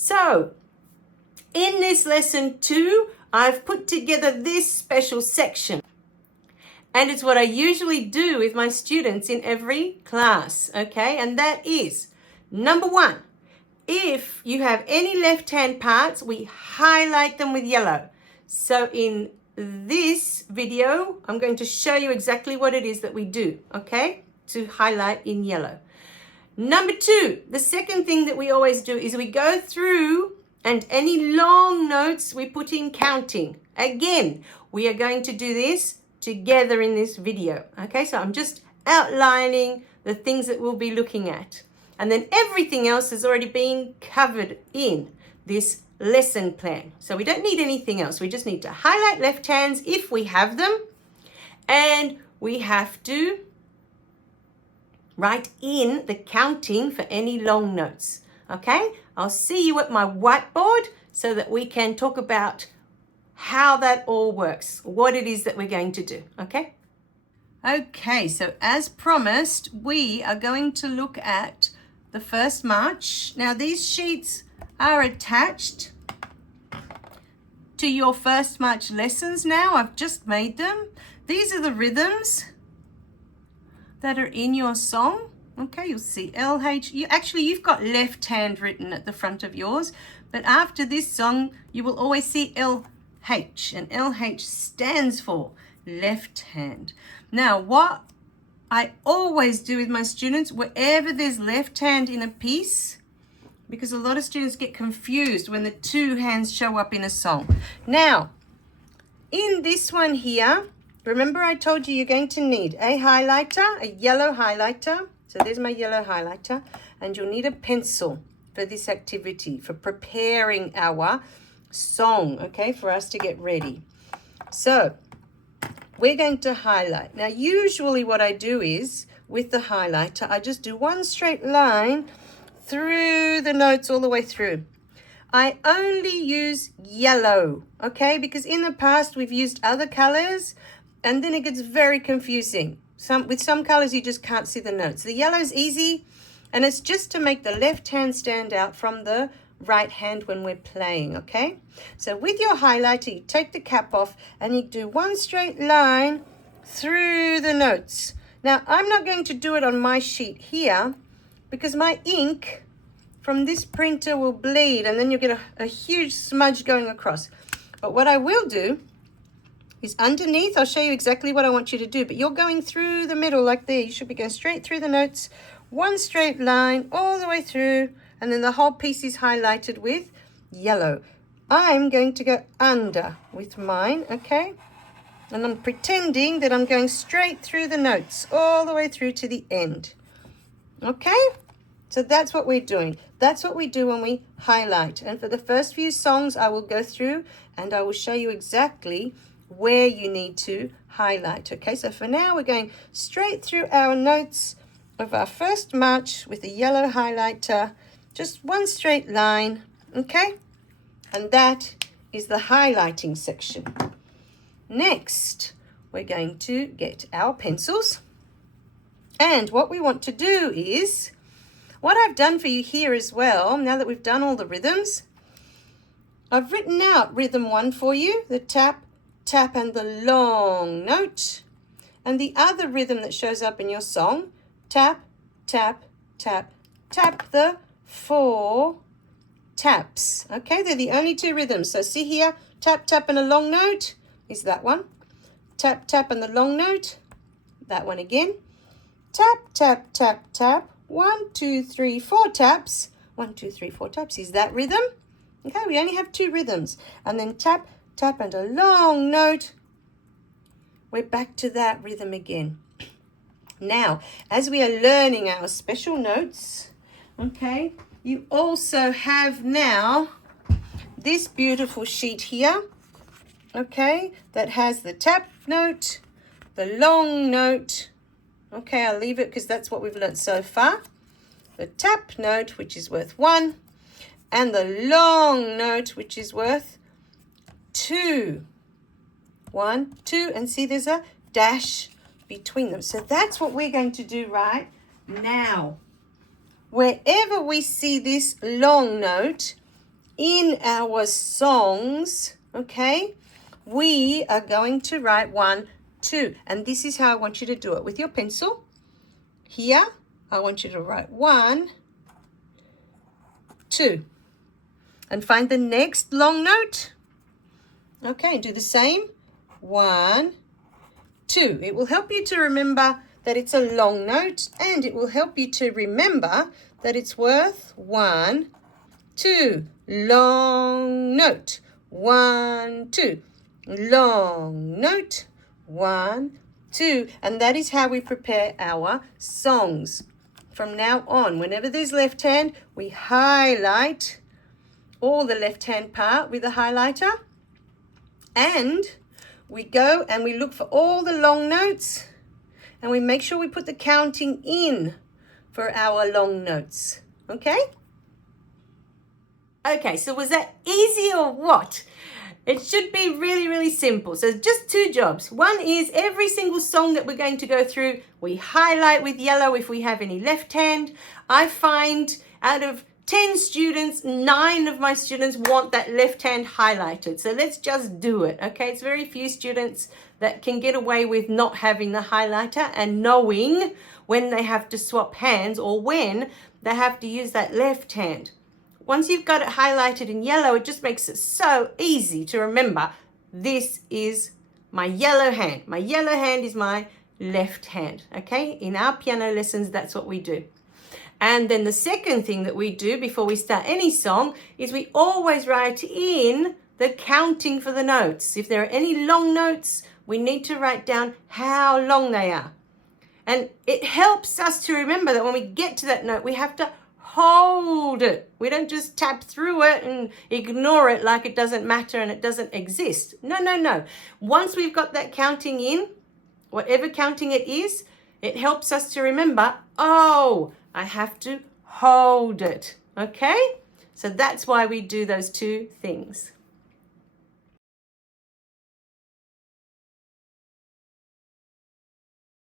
So, in this lesson 2, I've put together this special section. And it's what I usually do with my students in every class, okay? And that is, number 1, if you have any left-hand parts, we highlight them with yellow. So in this video, I'm going to show you exactly what it is that we do, okay? To highlight in yellow. Number 2, the second thing that we always do is we go through and any long notes we put in counting. Again, we are going to do this together in this video. Okay, so I'm just outlining the things that we'll be looking at. And then everything else has already been covered in this lesson plan. So we don't need anything else. We just need to highlight left hands if we have them. And we have to write in the counting for any long notes. Okay, I'll see you at my whiteboard so that we can talk about how that all works, what it is that we're going to do, okay? Okay, so as promised, we are going to look at the first march. Now these sheets are attached to your first march lessons now. I've just made them. These are the rhythms that are in your song. Okay, you'll see LH. You've got left hand written at the front of yours, but after this song, you will always see LH, and LH stands for left hand. Now, what I always do with my students, wherever there's left hand in a piece, because a lot of students get confused when the two hands show up in a song. Now, in this one here, remember I told you you're going to need a highlighter, a yellow highlighter. So there's my yellow highlighter, and you'll need a pencil for this activity, for preparing our song, okay, for us to get ready. So we're going to highlight. Now, usually what I do is, with the highlighter, I just do one straight line through the notes all the way through. I only use yellow, okay, because in the past we've used other colors, and then it gets very confusing. With some colors, you just can't see the notes. The yellow is easy, and it's just to make the left hand stand out from the right hand when we're playing, okay? So with your highlighter, you take the cap off, and you do one straight line through the notes. Now, I'm not going to do it on my sheet here, because my ink from this printer will bleed, and then you'll get a huge smudge going across. But what I will do is underneath, I'll show you exactly what I want you to do, but you're going through the middle like there. You should be going straight through the notes, one straight line all the way through, and then the whole piece is highlighted with yellow. I'm going to go under with mine, okay? And I'm pretending that I'm going straight through the notes all the way through to the end, okay? So that's what we're doing. That's what we do when we highlight. And for the first few songs, I will go through and I will show you exactly where you need to highlight. Okay, so for now we're going straight through our notes of our first march with a yellow highlighter, just one straight line, okay? And that is the highlighting section. Next, we're going to get our pencils. And what we want to do is, what I've done for you here as well, now that we've done all the rhythms, I've written out rhythm 1 for you, the tap, tap, and the long note. And the other rhythm that shows up in your song, tap, tap, tap, tap, the 4 taps. Okay, they're the only 2 rhythms. So see here, tap, tap, and a long note is that one. Tap, tap, and the long note, that one again. Tap, tap, tap, tap, 1, 2, 3, 4 taps. 1, 2, 3, 4 taps is that rhythm. Okay, we only have 2 rhythms. And then tap, tap, and a long note. We're back to that rhythm again. Now, as we are learning our special notes, okay, you also have now this beautiful sheet here, okay, that has the tap note, the long note. Okay, I'll leave it because that's what we've learned so far. The tap note, which is worth 1, and the long note, which is worth 2. 1, 2, and see there's a dash between them. So that's what we're going to do right now. Wherever we see this long note, in our songs, okay, we are going to write 1, 2. And this is how I want you to do it with your pencil. Here, I want you to write 1, 2. And find the next long note. Okay, do the same. 1, 2. It will help you to remember that it's a long note, and it will help you to remember that it's worth 1, 2. Long note. 1, 2. Long note. 1, 2. And that is how we prepare our songs. From now on, whenever there's left hand, we highlight all the left hand part with a highlighter, and we go and we look for all the long notes, and we make sure we put the counting in for our long notes. Okay? Okay, so was that easy or what? It should be really, really simple. So just 2 jobs. One is every single song that we're going to go through, we highlight with yellow if we have any left hand. I find out of 10 students, 9 of my students want that left hand highlighted. So let's just do it, okay? It's very few students that can get away with not having the highlighter and knowing when they have to swap hands or when they have to use that left hand. Once you've got it highlighted in yellow, it just makes it so easy to remember, this is my yellow hand. My yellow hand is my left hand, okay? In our piano lessons, that's what we do. And then the second thing that we do before we start any song is we always write in the counting for the notes. If there are any long notes, we need to write down how long they are. And it helps us to remember that when we get to that note, we have to hold it. We don't just tap through it and ignore it like it doesn't matter and it doesn't exist. No, no, no. Once we've got that counting in, whatever counting it is, it helps us to remember, oh, I have to hold it, okay? So that's why we do those 2 things.